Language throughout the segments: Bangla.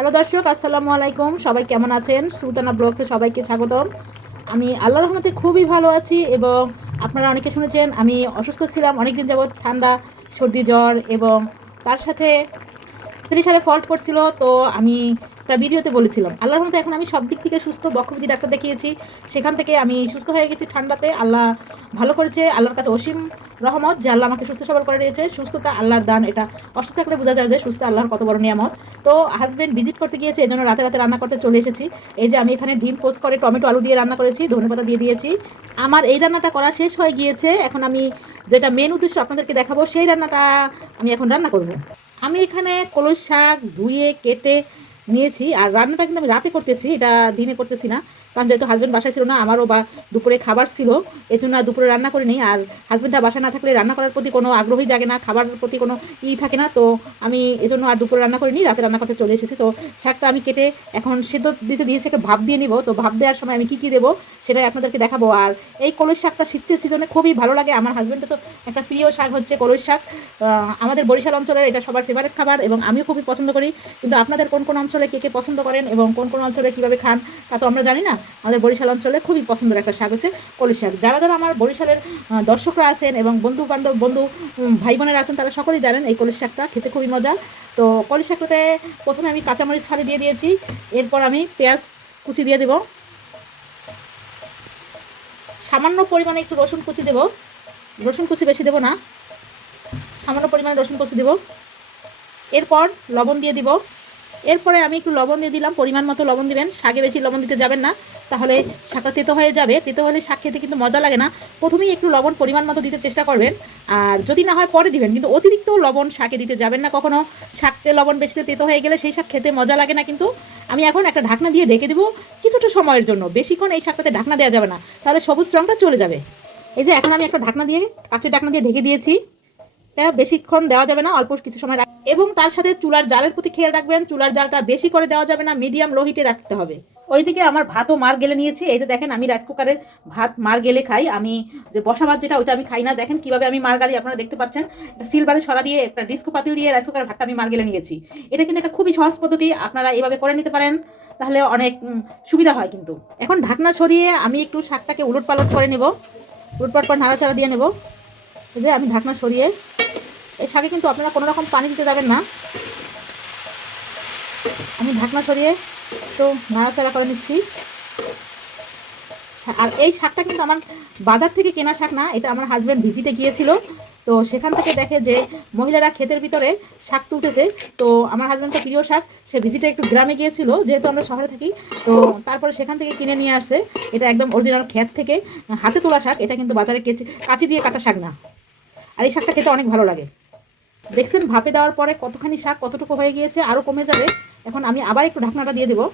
হ্যালো দর্শক, আসসালামু আলাইকুম। সবাই কেমন আছেন? সুলতানা ব্লগসে সবাইকে স্বাগতম। আমি আল্লাহ রহমতে খুবই ভালো আছি এবং আপনারা অনেকে শুনেছেন, আমি অসুস্থ ছিলাম, অনেকদিন যাবৎ ঠান্ডা, সর্দি, জ্বর এবং তার সাথে প্রেশারে ফল্ট করছিল তো আমি একটা ভিডিওতে বলেছিলাম, আল্লাহর মতো এখন আমি সব দিক থেকে সুস্থ, বক্ষবিধি ডাক্তার দেখিয়েছি, সেখান থেকে আমি সুস্থ হয়ে গেছি ঠান্ডাতে, আল্লাহ ভালো করেছে, আল্লাহর কাছে অসীম রহমত যে আল্লাহ আমাকে সুস্থ সবল করে দিয়েছে, সুস্থতা আল্লাহর দান, এটা অসুস্থ থাকলে বোঝা যায় যে সুস্থ আল্লাহর কত বড় নিয়ামত। তো হাজব্যান্ড ভিজিট করতে গিয়েছে এই জন্য রাতে রাতে রান্না করতে চলে এসেছি। এই যে আমি এখানে ডিম পোস্ট করে টমেটো আলু দিয়ে রান্না করেছি ধনেপাতা দিয়ে দিয়েছি। আমার এই রান্নাটা করা শেষ হয়ে গিয়েছে, এখন আমি যেটা মেন উদ্দেশ্য আপনাদেরকে দেখাবো, সেই রান্নাটা আমি এখন রান্না করব। আমি এখানে কলস শাক ধুয়ে, কেটে নিয়েছি আর রান্নাটা কিন্তু আমি রাতে করতেছি এটা দিনে করতেছি না। কারণ যেহেতু হাজব্যান্ড বাসায় ছিল না, আমারও বা দুপুরে খাবার ছিল এই জন্য আর দুপুরে রান্না করিনি। আর হাজব্যান্ডটা বাসায় না থাকলে রান্না করার প্রতি কোনো আগ্রহই জাগে না খাবারের প্রতি কোনো ই থাকে না। তো আমি এজন্য আর দুপুরে রান্না করিনি, রাতে রান্না করতে চলে এসেছি। তো শাকটা আমি কেটে এখন সেদ্ধ দিতে দিয়েছি একটা ভাব দিয়ে নিব। তো ভাব দেওয়ার সময় আমি কী কী দেবো সেটাই আপনাদেরকে দেখাবো। আর এই কলস শাকটা শীতের সিজনে খুবই ভালো লাগে। আমার হাজব্যান্ডের তো একটা প্রিয় শাক হচ্ছে কলস শাক। আমাদের বরিশাল অঞ্চলের এটা সবার ফেভারিট খাবার এবং আমিও খুবই পছন্দ করি। কিন্তু আপনাদের কোন কোন অঞ্চলে কে কে পছন্দ করেন এবং কোন কোন অঞ্চলে কীভাবে খান তা তো আমরা জানি না। আমাদের বরিশাল অঞ্চলে খুবই পছন্দের একটা শাক হচ্ছে কলস শাক। যারা যারা আমার বরিশালের দর্শকরা আছেন এবং বন্ধু বান্ধব বন্ধু ভাই বোনেরা আছেন, তারা সকলেই জানেন এই কলস শাকটা খেতে খুবই মজা তো কলস শাকটাতে প্রথমে আমি কাঁচামরিচ ফালি দিয়ে দিয়েছি, এরপর আমি পেঁয়াজ কুচি দিয়ে দেবো। সামান্য পরিমাণে একটু রসুন কুচি দেবো। রসুন কুচি বেশি দেবো না। সামান্য পরিমাণে রসুন কুচি দেবো। এরপর লবণ দিয়ে দিব। এরপরে আমি একটু লবণ দিয়ে দিলাম, পরিমাণ মতো লবণ দিবেন। শাকে বেশি লবণ দিতে যাবেন না, তাহলে শাকটা তেতো হয়ে যাবে। তেতো হলে শাক খেতে কিন্তু মজা লাগে না। প্রথমেই একটু লবণ পরিমাণ মতো দিতে চেষ্টা করবেন। আর যদি না হয় পরে দিবেন, কিন্তু অতিরিক্ত লবণ শাকে দিতে যাবেন না কখনো। শাকতে লবণ বেশিতে তেতো হয়ে গেলে সেই শাক খেতে মজা লাগে না কিন্তু। আমি এখন একটা ঢাকনা দিয়ে ঢেকে দেবো কিছুটা সময়ের জন্য। বেশিক্ষণ এই শাকটাতে ঢাকনা দেওয়া যাবে না। তাহলে সবুজ রঙটা চলে যাবে। এই যে এখন আমি একটা ঢাকনা দিয়ে, কাঁচের ঢাকনা দিয়ে ঢেকে দিয়েছি। বেশিক্ষণ দেওয়া যাবে না, অল্প কিছু সময় এবং তার সাথে চুলার জালের প্রতি খেয়াল রাখবেন, চুলার জালটা বেশি করে দেওয়া যাবে না, মিডিয়াম লো হিটে রাখতে হবে। ওইদিকে আমার ভাতও মার গেলে নিয়েছি, এই যে দেখেন আমি রাইস কুকারের ভাত মার গেলে খাই, আমি যে বসা ভাত যেটা ওইটা আমি খাই না, দেখেন কীভাবে আমি মার গালি, আপনারা দেখতে পাচ্ছেন সিলভারে সরা দিয়ে, একটা ডিস্কো পাতিল দিয়ে রাইস কুকারের ভাতটা আমি মার গেলে নিয়েছি। এটা কিন্তু একটা খুবই সহজ পদ্ধতি, আপনারা এভাবে করে নিতে পারেন, তাহলে অনেক সুবিধা হয় কিন্তু। এখন ঢাকনা সরিয়ে আমি একটু শাকটাকে উলট পালট করে নেব উলট পালট নাড়াচাড়া দিয়ে নেব। যে আমি ঢাকনা সরিয়ে এই শাকে কিন্তু আপনারা কোনো রকম পানি দিতে যাবেন না। আমি ঢাকনা সরিয়ে তো নাড়াচাড়া করে নিচ্ছি। আর এই শাকটা কিন্তু আমার বাজার থেকে কেনা শাক না, এটা আমার হাজব্যান্ড ভিজিটে গিয়েছিল। তো সেখান থেকে দেখে যে মহিলারা ক্ষেতের ভিতরে শাক তুলতেছে। তো আমার হাজব্যান্ডটা প্রিয় শাক, সে ভিজিটে একটু গ্রামে গিয়েছিল, যেহেতু আমরা শহরে থাকি। তো তারপরে সেখান থেকে কিনে নিয়ে আসছে। এটা একদম অরিজিনাল ক্ষেত থেকে, হাতে তোলা শাক, এটা কিন্তু বাজারে কেচি কাঁচি দিয়ে কাটা শাক না। আর এই শাকটা খেতে অনেক ভালো লাগে। দেখছেন, ভাপে দেওয়ার পরে কতখানি শাক কতটুকু হয়ে গিয়েছে আরও কমে যাবে। এখন আমি আবার একটু ঢাকনাটা দিয়ে দেবো।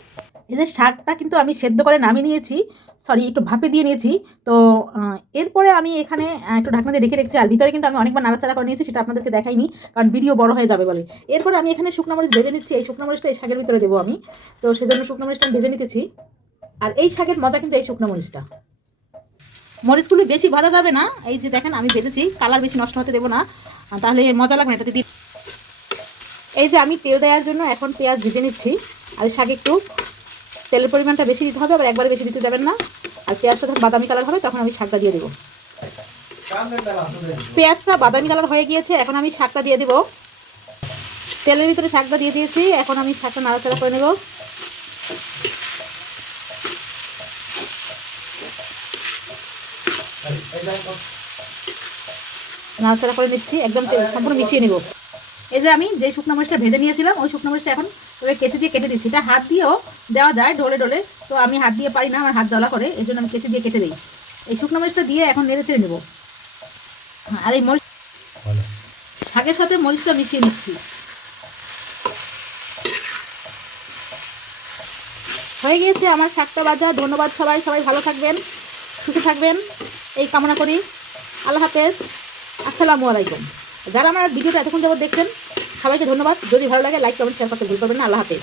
এই যে শাকটা কিন্তু আমি সেদ্ধ করে নামিয়ে নিয়েছি, সরি, একটু ভাপে দিয়ে নিয়েছি। তো এরপরে আমি এখানে একটু ঢাকনা দিয়ে রেখে রেখেছি, আর ভিতরে কিন্তু আমি অনেকবার নাড়াচাড়া করে নিয়েছি, সেটা আপনাদেরকে দেখাইনি, কারণ ভিডিও বড় হয়ে যাবে বলে। এরপরে আমি এখানে শুকনো মরিচ ভেজে নিচ্ছি, এই শুকনো মরিচটা এই শাকের ভিতরে দেবো আমি। তো সেজন্য শুকনো মরিচটা আমি ভেজে নিতেছি। আর এই শাকের মজা কিন্তু এই শুকনো মরিচটা। মরিচগুলো বেশি ভাজা যাবে না, এই যে দেখেন আমি ভেজেছি, কালার বেশি নষ্ট হতে দেবো না। তাহলে মজা লাগবে না এটাতে দি- এই যে আমি তেল দেওয়ার জন্য এখন পেঁয়াজ ভেজে নিচ্ছি, আর শাকে একটু তেলের পরিমাণটা বেশি দিতে হবে, আবার একবারে বেশি দিতে যাবেন না। আর পেঁয়াজটা যখন বাদামি কালার হবে, তখন আমি শাকটা দিয়ে দেবো। পেঁয়াজটা বাদামি কালার হয়ে গিয়েছে, এখন আমি শাকটা দিয়ে দেবো। তেলের ভিতরে শাকটা দিয়ে দিয়েছি, এখন আমি শাকটা নাড়াচাড়া করে নেব। নাড়াচাড়া করে নিচ্ছি একদম সম্পূর্ণ মিশিয়ে নেব। এই যে আমি যে শুকনো মরিচটা ভেজে নিয়েছিলাম ওই শুকনো মরিচটা এখন ওই কেচি দিয়ে কেটে দিচ্ছি। এটা হাত দিয়েও দেওয়া যায় ডলে ডলে তো আমি হাত দিয়ে পারি না আমার হাত জ্বলা করে এই জন্য আমি কেচি দিয়ে কেটে দিই। এই শুকনো মরিচটা দিয়ে এখন নেড়ে চেড়ে নেব। হ্যাঁ, আর এই মরিচ শাকের সাথে মরিচটা মিশিয়ে নিচ্ছি। হয়ে গিয়েছে আমার শাকটা বাজা ধন্যবাদ সবাই সবাই ভালো থাকবেন সুস্থ থাকবেন। এই কামনা করি। আল্লাহ হাফেজ। আসসালামু আলাইকুম। যারা আমার ভিডিওটা এতক্ষণ যাবত দেখছেন, সবাইকে ধন্যবাদ। যদি ভালো লাগে লাইক কমেন্ট শেয়ার করতে ভুল করবেন না। আল্লাহ হাফেজ।